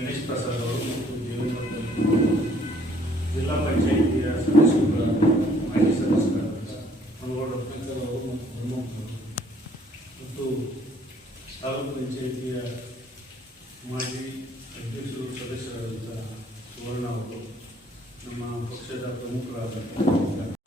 ಗಣೇಶ್ ಪ್ರಸಾದ್ ಅವರು ಮತ್ತು ಜಿಲ್ಲಾ ಪಂಚಾಯಿತಿಯ ಸದಸ್ಯರುಗಳ ಮಾಜಿ ಸದಸ್ಯರಾದ ಅವರು ಮತ್ತು ಮತ್ತು ತಾಲೂಕು ಪಂಚಾಯಿತಿಯ ಮಾಜಿ ಅಧ್ಯಕ್ಷರು ಸದಸ್ಯರಾದಂಥ ಸುವರ್ಣ ಅವರು ನಮ್ಮ ಪಕ್ಷದ ಪ್ರಮುಖರಾದಂಥ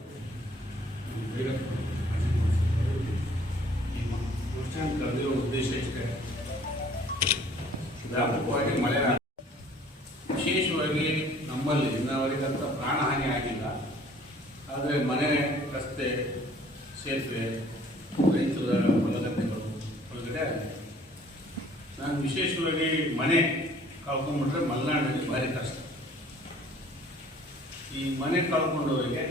ನಮ್ಮಲ್ಲಿ ಇನ್ನವರೆಗಂತ ಪ್ರಾಣಹಾನಿ ಆಗಿಲ್ಲ. ಆದರೆ ಮನೆ, ರಸ್ತೆ, ಸೇತುವೆ ರೈತರ ಹೊಲಗದ್ದೆಗಳು ಒಳಗಡೆ ಆಗಿದೆ. ನಾನು ವಿಶೇಷವಾಗಿ ಮನೆ ಕಳ್ಕೊಂಡ್ಬಿಟ್ರೆ ಮಲೆನಾಡಿನಲ್ಲಿ ಭಾರಿ ಕಷ್ಟ. ಈ ಮನೆ ಕಳ್ಕೊಂಡವರಿಗೆ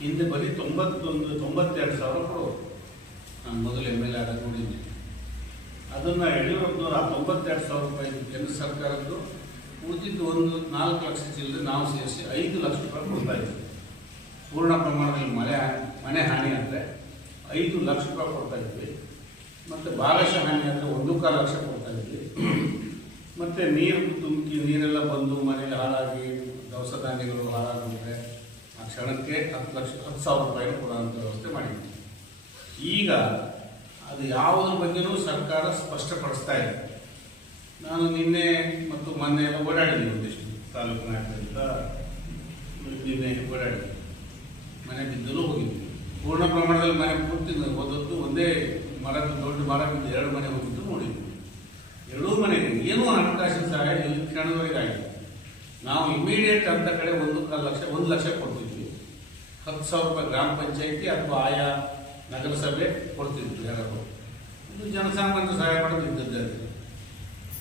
ಹಿಂದೆ ಬರೀ ತೊಂಬತ್ತೊಂದು, ತೊಂಬತ್ತೆರಡು ಸಾವಿರ ಕೊಡೋರು. ನಾನು ಮೊದಲು ಎಂ ಎಲ್ ಎ ಆದಾಗ ನೋಡಿದ್ದೆ. ಅದನ್ನು ಯಡಿಯೂರಪ್ಪನವರು ಆ ತೊಂಬತ್ತೆರಡು ಸಾವಿರ ರೂಪಾಯಿ ಕೇಂದ್ರ ಸರ್ಕಾರದ್ದು. ಉಳಿದಿದ್ದು ಒಂದು ನಾಲ್ಕು ಲಕ್ಷ ಚಿಲ್ಲರೆ, ನಾವು ಸೇರಿಸಿ ಐದು ಲಕ್ಷ ರೂಪಾಯಿ ಕೊಡ್ತಾ ಇದ್ವಿ. ಪೂರ್ಣ ಪ್ರಮಾಣದಲ್ಲಿ ಮಳೆ, ಮನೆ ಹಾನಿ ಅಂದರೆ ಐದು ಲಕ್ಷ ರೂಪಾಯಿ ಕೊಡ್ತಾ ಇದ್ವಿ. ಮತ್ತು ಭಾಗಶಃ ಹಾನಿ ಅಂದರೆ ಒಂದು ಕಾಲು ಲಕ್ಷ ಕೊಡ್ತಾ ಇದ್ವಿ. ಮತ್ತು ನೀರು ತುಂಬಿ ನೀರೆಲ್ಲ ಬಂದು ಮನೇಲಿ ಹಾಳಾಗಿ, ದವಸ ಧಾನ್ಯಗಳು ಹಾಳಾಗಿಬಿಟ್ರೆ ಆ ಕ್ಷಣಕ್ಕೆ ಹತ್ತು ಲಕ್ಷ, ಹತ್ತು ಸಾವಿರ ರೂಪಾಯಿ ಕೊಡೋಂಥ ವ್ಯವಸ್ಥೆ ಮಾಡಿದ್ವಿ. ಈಗ ಅದು ಯಾವುದ್ರ ಬಗ್ಗೆನೂ ಸರ್ಕಾರ ಸ್ಪಷ್ಟಪಡಿಸ್ತಾ ಇದೆ ನಾನು ನಿನ್ನೆ ಮತ್ತು ಮೊನ್ನೆ ಎಲ್ಲ ಓಡಾಡಿದ್ದೀನಿ ಒಂದಿಷ್ಟು ತಾಲೂಕಿನಾದ್ಯಂತ ನಿನ್ನೆ ಓಡಾಡಿದ್ದೀನಿ ಮನೆ ಬಿದ್ದಲು ಹೋಗಿದ್ವಿ ಪೂರ್ಣ ಪ್ರಮಾಣದಲ್ಲಿ ಮನೆ ಪೂರ್ತಿ ಹೋದದ್ದು ಒಂದೇ ಮರ ದೊಡ್ಡ ಮರ ಬಿದ್ದು ಎರಡು ಮನೆ ಹೋಗಿದ್ದು ನೋಡಿದ್ವಿ ಎರಡೂ ಮನೆ ಏನೂ ಹಣಕಾಸಿನ ಸಹಾಯ ಇಲ್ಲಿ ಕ್ಷಣದವರೆಗೆ ಆಗಿಲ್ಲ. ನಾವು ಇಮಿಡಿಯೇಟ್ ಅಂತ ಕಡೆ ಒಂದು ಲಕ್ಷ ಒಂದು ಲಕ್ಷ ಕೊಡ್ತಿದ್ವಿ. ಹತ್ತು ಸಾವಿರ ರೂಪಾಯಿ ಗ್ರಾಮ ಪಂಚಾಯಿತಿ ಅಥವಾ ಆಯಾ ನಗರಸಭೆ ಕೊಡ್ತಿದ್ವಿ ಯಾರು ಇದು ಜನಸಾಮಾನ್ಯ ಸಹಾಯ ಮಾಡೋದು ಇದ್ದದ್ದೇ.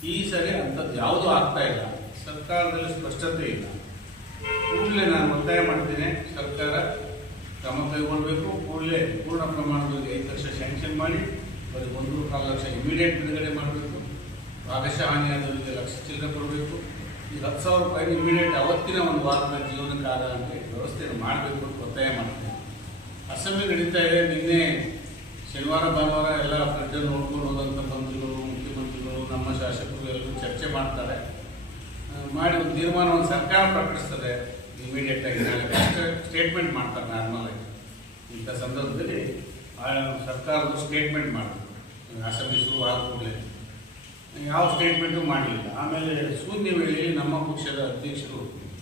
ಈ ಸರಿ ಅಂಥದ್ದು ಯಾವುದೂ ಆಗ್ತಾ ಇಲ್ಲ. ಸರ್ಕಾರದಲ್ಲಿ ಸ್ಪಷ್ಟತೆ ಇಲ್ಲ. ಕೂಡಲೇ ನಾನು ಒತ್ತಾಯ ಮಾಡ್ತೇನೆ, ಸರ್ಕಾರ ಕ್ರಮ ಕೈಗೊಳ್ಳಬೇಕು. ಕೂಡಲೇ ಪೂರ್ಣ ಪ್ರಮಾಣದಲ್ಲಿ ಐದು ಲಕ್ಷ ಸ್ಯಾಂಕ್ಷನ್ ಮಾಡಿ ಅವರಿಗೆ ಒಂದು ಕಾಲು ಲಕ್ಷ ಇಮಿಡಿಯೇಟ್ ಬಿಡುಗಡೆ ಮಾಡಬೇಕು. ಭಾಗಶಃ ಹಾನಿಯಾದವರಿಗೆ ಲಕ್ಷ ಚಿಲ್ಲರೆ ಕೊಡಬೇಕು. ಈ ಹತ್ತು ಸಾವಿರ ರೂಪಾಯಿ ಇಮಿಡಿಯೇಟ್ ಅವತ್ತಿನ ಒಂದು ವಾರದ ಜೀವನಕ್ಕೆ ಆದಂತೆ ವ್ಯವಸ್ಥೆಯನ್ನು ಮಾಡಬೇಕು ಅಂತ ಒತ್ತಾಯ ಮಾಡ್ತೀನಿ. ಅಸೆಂಬ್ಲಿ ನಡೀತಾ ಇದೆ. ನಿನ್ನೆ ಶನಿವಾರ ಭಾನುವಾರ ಎಲ್ಲ ಫ್ರೆಂಡ್ ನೋಡ್ಕೊಂಡು ಹೋದಂಥ ಮಂತ್ರಿಗಳು ನಮ್ಮ ಶಾಸಕರು ಎಲ್ಲರೂ ಚರ್ಚೆ ಮಾಡ್ತಾರೆ. ಮಾಡಿ ಒಂದು ತೀರ್ಮಾನವನ್ನು ಸರ್ಕಾರ ಪ್ರಕಟಿಸ್ತದೆ ಇಮಿಡಿಯೇಟ್ ಆಗಿ. ಸ್ಟೇಟ್ಮೆಂಟ್ ಮಾಡ್ತಾರೆ ನಾರ್ಮಲ್ ಆಗಿ. ಇಂಥ ಸಂದರ್ಭದಲ್ಲಿ ಆ ಸರ್ಕಾರದ ಸ್ಟೇಟ್ಮೆಂಟ್ ಮಾಡಿದ್ರು ಅಸೆಂಬ್ಲಿ ಶುರು ಕೂಡಲೇ. ಯಾವ ಸ್ಟೇಟ್ಮೆಂಟು ಮಾಡಲಿಲ್ಲ. ಆಮೇಲೆ ಶೂನ್ಯ ವೇಳೆಯಲ್ಲಿ ನಮ್ಮ ಪಕ್ಷದ ಅಧ್ಯಕ್ಷರು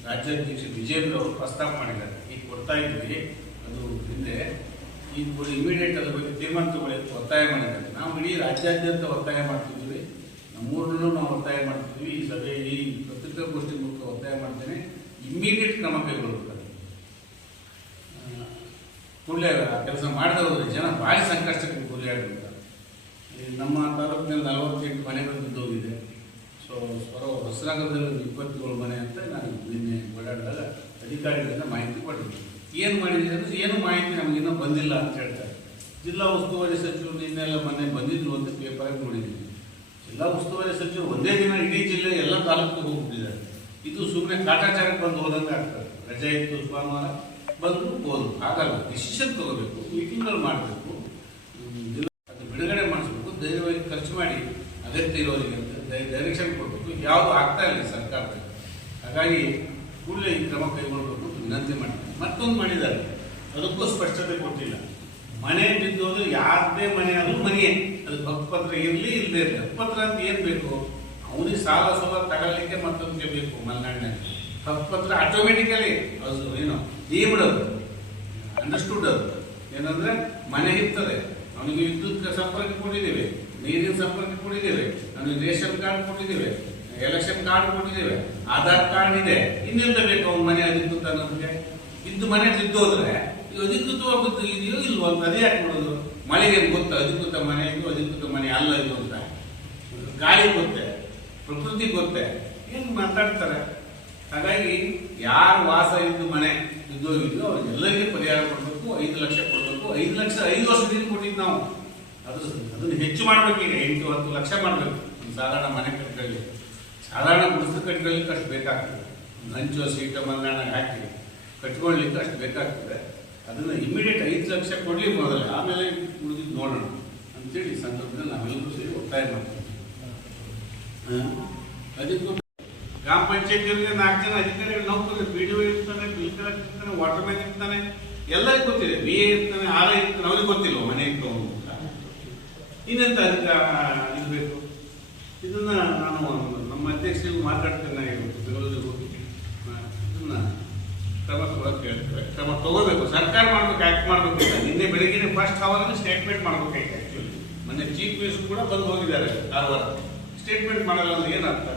ರಾಜ್ಯಾಧ್ಯಕ್ಷರು ವಿಜೇಂದ್ರ ಅವರು ಪ್ರಸ್ತಾಪ ಮಾಡಿದ್ದಾರೆ. ಈಗ ಕೊಡ್ತಾ ಇದ್ವಿ. ಅದು ಹಿಂದೆ ಈಗ ಇಮಿಡಿಯೇಟ್ ಅದ್ರ ಬಗ್ಗೆ ತೀರ್ಮಾನ ತಗೊಳ್ಳಿ ಒತ್ತಾಯ ಮಾಡಿದ್ದಾರೆ. ನಾವು ಇಡೀ ರಾಜ್ಯಾದ್ಯಂತ ಒತ್ತಾಯ ಮಾಡ್ತಿದ್ದೀವಿ. ನಮ್ಮೂರಲ್ಲೂ ನಾವು ಒತ್ತಾಯ ಮಾಡ್ತಿದ್ದೀವಿ. ಈ ಸಭೆ, ಈ ಪತ್ರಿಕಾಗೋಷ್ಠಿ ಮೂಲಕ ಒತ್ತಾಯ ಮಾಡ್ತೇನೆ. ಇಮಿಡಿಯೇಟ್ ಕ್ರಮ ಕೈಗೊಳ್ಳುತ್ತಾರೆ. ಕೂಡಲೇ ಕೆಲಸ ಮಾಡಿದವರು ಜನ ಭಾರಿ ಸಂಕಷ್ಟಕ್ಕೆ ಕೂಡಲೇ ನಮ್ಮ ತಾಲೂಕಿನಲ್ಲಿ ನಲವತ್ತೆಂಟು ಮನೆಗಳು ಬಿದ್ದೋಗಿದೆ. ಸೊ ಸ್ವರ ಹೊಸರಾಗದಲ್ಲಿ ಇಪ್ಪತ್ತೇಳು ಮನೆ ಅಂತ ನಾನು ನಿನ್ನೆ ಓಡಾಡಿದಾಗ ಅಧಿಕಾರಿಗಳಿಂದ ಮಾಹಿತಿ ಪಡೆದಿದ್ದೆ. ಏನು ಮಾಡಿದ್ದೀರಿ ಅಂದರೆ, ಏನು ಮಾಹಿತಿ ನಮ್ಗೆ ಬಂದಿಲ್ಲ ಅಂತ ಹೇಳ್ತಾರೆ. ಜಿಲ್ಲಾ ಉಸ್ತುವಾರಿ ಸಚಿವರು ನಿನ್ನೆಲ್ಲ ಮೊನ್ನೆ ಬಂದಿದ್ರು ಅಂತ ಪೇಪರಾಗಿ ನೋಡಿದ್ದೀನಿ. ಜಿಲ್ಲಾ ಉಸ್ತುವಾರಿ ಸಚಿವರು ಒಂದೇ ದಿನ ಇಡೀ ಜಿಲ್ಲೆ ಎಲ್ಲ ತಾಲೂಕಿಗೆ ಹೋಗ್ಬಿಟ್ಟಿದ್ದಾರೆ. ಇದು ಸುಮ್ಮನೆ ಕಾಟಾಚಾರಕ್ಕೆ ಬಂದು ಹೋದಂಗೆ ಆಗ್ತದೆ. ರಜೆ ಇತ್ತು ಭಾನುವಾರ, ಬಂದು ಹೋದ್ರು. ಹಾಗಲ್ಲ ಡಿಸಿಷನ್ ತಗೋಬೇಕು ಮೀಟಿಂಗ್ಗಳು ಮಾಡಬೇಕು. ಅದು ಬಿಡುಗಡೆ ಮಾಡಿಸ್ಬೇಕು, ಧೈರ್ಯವಾಗಿ ಖರ್ಚು ಮಾಡಿ ಅಗತ್ಯ ಇರೋರಿಗೆ ಅಂತ ಡೈರೆಕ್ಷನ್ ಕೊಡಬೇಕು. ಯಾವುದು ಆಗ್ತಾ ಇಲ್ಲ ಸರ್ಕಾರದಲ್ಲಿ. ಹಾಗಾಗಿ ಕೂಡಲೇ ಈ ಕ್ರಮ ಕೈಗೊಳ್ಳಬೇಕು ಅಂತ ವಿನಂತಿ ಮಾಡ್ತೀನಿ. ಮತ್ತೊಂದು ಮಾಡಿದ್ದಾರೆ. ಅದಕ್ಕೂ ಸ್ಪಷ್ಟತೆ ಕೊಟ್ಟಿಲ್ಲ. ಮನೆ ಬಿದ್ದೋದು ಯಾರದೇ ಮನೆ ಆದರೂ ಮನೆಯೇ. ಅದು ಹಕ್ಕುಪತ್ರ ಇರಲಿ ಇಲ್ಲದೆ ಇರಲಿ. ಅಂತ ಏನು ಬೇಕು? ಅವನಿಗೆ ಸಾಲ ಸೋಲ ತಗೊಳ್ಳಿಕ್ಕೆ ಮತ್ತೊಂದು ಬೇಕು ಮಲೆನಾಡಿನಲ್ಲಿ. ಪತ್ರ ಆಟೋಮೆಟಿಕಲಿ ಅದು ಏನು? ಅದು ಅಂಡರ್ಸ್ಟುಡ್ ಅದು. ಏನಂದ್ರೆ ಮನೆ ಇರ್ತದೆ. ಅವನಿಗೆ ವಿದ್ಯುತ್ ಸಂಪರ್ಕ ಕೊಟ್ಟಿದ್ದೇವೆ. ನೀರಿನ ಸಂಪರ್ಕ ಕೊಟ್ಟಿದ್ದೇವೆ. ಅವನಿಗೆ ರೇಷನ್ ಕಾರ್ಡ್ ಕೊಟ್ಟಿದ್ದೇವೆ. ಎಲೆಕ್ಷನ್ ಕಾರ್ಡ್ ಕೊಟ್ಟಿದ್ದೇವೆ. ಆಧಾರ್ ಕಾರ್ಡ್ ಇದೆ. ಇನ್ನೆಂತ ಬೇಕು ಅವನ ಮನೆ ಅಧಿಕೃತ ಅನ್ನೋದಕ್ಕೆ ಇದ್ದು ಮನೆ ಬಿದ್ದೋದ್ರೆ ಇದು ಅಧಿಕೃತವಾಗುತ್ತೆ ಇದೆಯೋ ಇಲ್ವೋ ಅಂತ ಅದೇ ಯಾಕೆ ಮಾಡೋದು ಮಳೆಗೆ ಗೊತ್ತ? ಅಧಿಕೃತ ಮನೆ ಇದು, ಅಧಿಕೃತ ಮನೆ ಅಲ್ಲ ಇದು ಅಂತ. ಗಾಳಿ ಗೊತ್ತೆ, ಪ್ರಕೃತಿ ಗೊತ್ತೆ. ಏನು ಮಾತಾಡ್ತಾರೆ? ಹಾಗಾಗಿ ಯಾರು ವಾಸ ಇದ್ದು ಮನೆ ಇದ್ದೋಗಿದ್ದು ಅವ್ರಿಗೆಲ್ಲರಿಗೆ ಪರಿಹಾರ ಕೊಡಬೇಕು, ಐದು ಲಕ್ಷ ಕೊಡಬೇಕು. ಐದು ಲಕ್ಷ, ಐದು ವರ್ಷದಿಂದ ಕೊಟ್ಟಿದ್ದು ನಾವು. ಅದು ಅದನ್ನು ಹೆಚ್ಚು ಮಾಡಬೇಕೀಗ ಎಂಟು, ಹತ್ತು ಲಕ್ಷ ಮಾಡಬೇಕು. ಸಾಧಾರಣ ಮನೆ ಕಟ್ಟಲಿ ಸಾಧಾರಣ ಗುಡಿಸಲು ಕಟ್ಟಲಿಕ್ಕೆ ಅಷ್ಟು ಬೇಕಾಗ್ತದೆ. ಹಂಚು ಸೀಟ ಮಲ್ನಾಣ ಹಾಕಿ ಕಟ್ಕೊಳ್ಲಿಕ್ಕೆ ಅಷ್ಟು ಬೇಕಾಗ್ತದೆ. ಅದನ್ನು ಇಮಿಡಿಯೇಟ್ ಐದು ಲಕ್ಷ ಕೊಡಲಿ ಮೊದಲೇ, ಆಮೇಲೆ ಉಳಿದಿದ್ದು ನೋಡೋಣ. ಅಂತೇಳಿ ಸಂದರ್ಭದಲ್ಲಿ ನಾವೆಲ್ಲರೂ ಸೇರಿ ಒತ್ತಾಯ ಮಾಡ್ತೀವಿ? ಅದಕ್ಕೂ ಗ್ರಾಮ ಪಂಚಾಯತಿಯವರಿಗೆ ನಾಲ್ಕು ಜನ ಅಧಿಕಾರಿಗಳು ನೌಕರಿ ಪಿ ಡಿ ಒ ಇರ್ತಾನೆ ಬಿಲ್ ಕಲೆಕ್ಟರ್ ಇರ್ತಾನೆ ವಾಟರ್ ಮ್ಯಾನ್ ಇರ್ತಾನೆ, ಎಲ್ಲರಿಗೂ ಗೊತ್ತಿದೆ. ಬಿ ಎ ಇರ್ತಾನೆ ಆರ್ ಐ ಇರ್ತಾನೆ, ಅವ್ರಿಗೆ ಗೊತ್ತಿಲ್ಲ ಮನೆ ಇಟ್ಕೊಂಡು ಇನ್ನೆಂತ ಅಧಿಕಾರ ಇರಬೇಕು? ಇದನ್ನ ನಾನು ನಮ್ಮ ಅಧ್ಯಕ್ಷರಿಗೂ ಮಾತಾಡ್ತೇನೆ ಬೆಂಗಳೂರಿಗೆ ಹೋಗಿ. ಕ್ರಮ ತಗೊಳಕ್ ಹೇಳ್ತೇವೆ ಕ್ರಮ ತಗೋಬೇಕು ಸರ್ಕಾರ ಮಾಡ್ಬೇಕು ಆಕ್ಟ್ ಮಾಡ್ಬೇಕು ಅಂತ. ನಿನ್ನೆ ಬೆಳಗ್ಗೆ ಫಸ್ಟ್ ಅವರಲ್ಲಿ ಸ್ಟೇಟ್ಮೆಂಟ್ ಮಾಡ್ಬೇಕಾಯ್ತು ಆಕ್ಚುಲಿ ಮೊನ್ನೆ ಚೀಫ್ ಮಿನಿಸ್ಟರ್ ಕೂಡ ಬಂದು ಹೋಗಿದ್ದಾರೆ ಕಾರವಾರ ಸ್ಟೇಟ್ಮೆಂಟ್ ಮಾಡಲ್ಲ ಅಂದ್ರೆ ಏನರ್ಥ?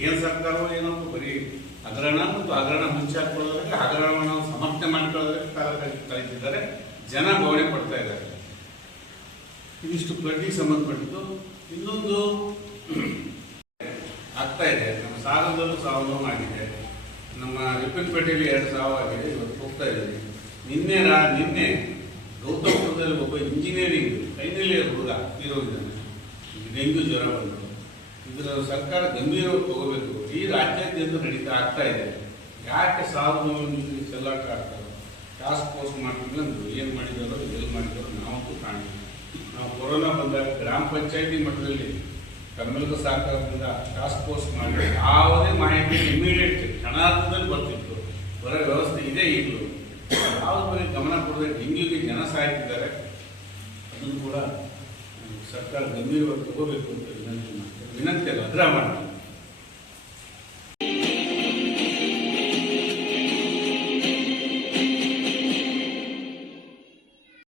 ಏನು ಸರ್ಕಾರವೋ ಏನೋ ಬರೀ ಹಗರಣ ಮತ್ತು ಹಗರಣ ಮುಂಚೆ ಹಾಕೊಳ್ಳೋದಕ್ಕೆ ಹಗರಣವನ್ನು ಸಮರ್ಥನೆ ಮಾಡ್ಕೊಳ್ಳೋದಕ್ಕೆ ಕಾಲ ಕಲಿತಿದ್ದಾರೆ ಜನ ಭಾವನೆ ಪಡ್ತಾ ಇದ್ದಾರೆ. ಇದಿಷ್ಟು ಪ್ರತಿ ಸಂಬಂಧಪಟ್ಟಿದ್ದು. ಇನ್ನೊಂದು ಆಗ್ತಾ ಇದೆ. ನಮ್ಮ ಸಾಲದಲ್ಲೂ ಸಾವು ಆಗಿದೆ. ನಮ್ಮ ರಿಪ್ಪನ್ಪೇಟೆಯಲ್ಲಿ ಎರಡು ಸಾವಿರ ಆಗಿದೆ ಇವತ್ತು ಹೋಗ್ತಾ ಇದ್ದೀನಿ. ನಿನ್ನೆ ರಾ, ನಿನ್ನೆ ಗೌತಮಪುರದಲ್ಲಿ ಒಬ್ಬ ಇಂಜಿನಿಯರಿಂಗ್ ಫೈನಲ್ ಇಯರ್ ಹುಡುಗ ತೀರೋಗಿದ್ದಾನೆ ಡೆಂಗ್ಯೂ ಜ್ವರ ಬಂದು. ಇದರ ಸರ್ಕಾರ ಗಂಭೀರವಾಗಿ ತಗೋಬೇಕು. ಈ ರಾಜ್ಯಾದ್ಯಂತ ನಡೀತಾ ಆಗ್ತಾ ಇದೆ. ಯಾಕೆ ಸಾವು ನೋವಿನ ಚೆಲ್ಲಾಟ ಆಗ್ತಾರೆ ಟಾಸ್ಕ್ ಫೋರ್ಸ್ ಮಾಡ್ತೀವಿ ಅಂದರು ಏನು ಮಾಡಿದಾರೋ, ಎಲ್ಲಿ ಮಾಡಿದಾರೋ ನಾವಂತೂ ಕಾಣಿಲ್ಲ ನಾವು ಕೊರೋನಾ ಬಂದಾಗ ಗ್ರಾಮ ಪಂಚಾಯತಿ ಮಟ್ಟದಲ್ಲಿ ಕರ್ನಾಟಕ ಸಹಕಾರದಿಂದ ಟಾಸ್ಕ್ ಫೋರ್ಸ್ ಮಾಡಿ ಯಾವುದೇ ಮಾಹಿತಿ ಇಮಿಡಿಯೇಟ್ ಕ್ಷಣಾರ್ಥದಲ್ಲಿ ಬರ್ತಿತ್ತು. ಬರೋ ವ್ಯವಸ್ಥೆ ಇದೇ ಈಗಲೂ. ಯಾವ್ದ್ರ ಬಗ್ಗೆ ಗಮನ ಕೊಡದೆ ಡೆಂಗ್ಯೂಗೆ ಜನ ಸಾಯ್ತಿದ್ದಾರೆ. ಅದನ್ನು ಕೂಡ ಸರ್ಕಾರ ಗಂಭೀರವಾಗಿ ತಗೋಬೇಕು ಅಂತ ವಿನಂತಿ ಮಾಡ್ತಾರೆ ವಿನಂತಿ ಅಲ್ಲ ಅದ್ರ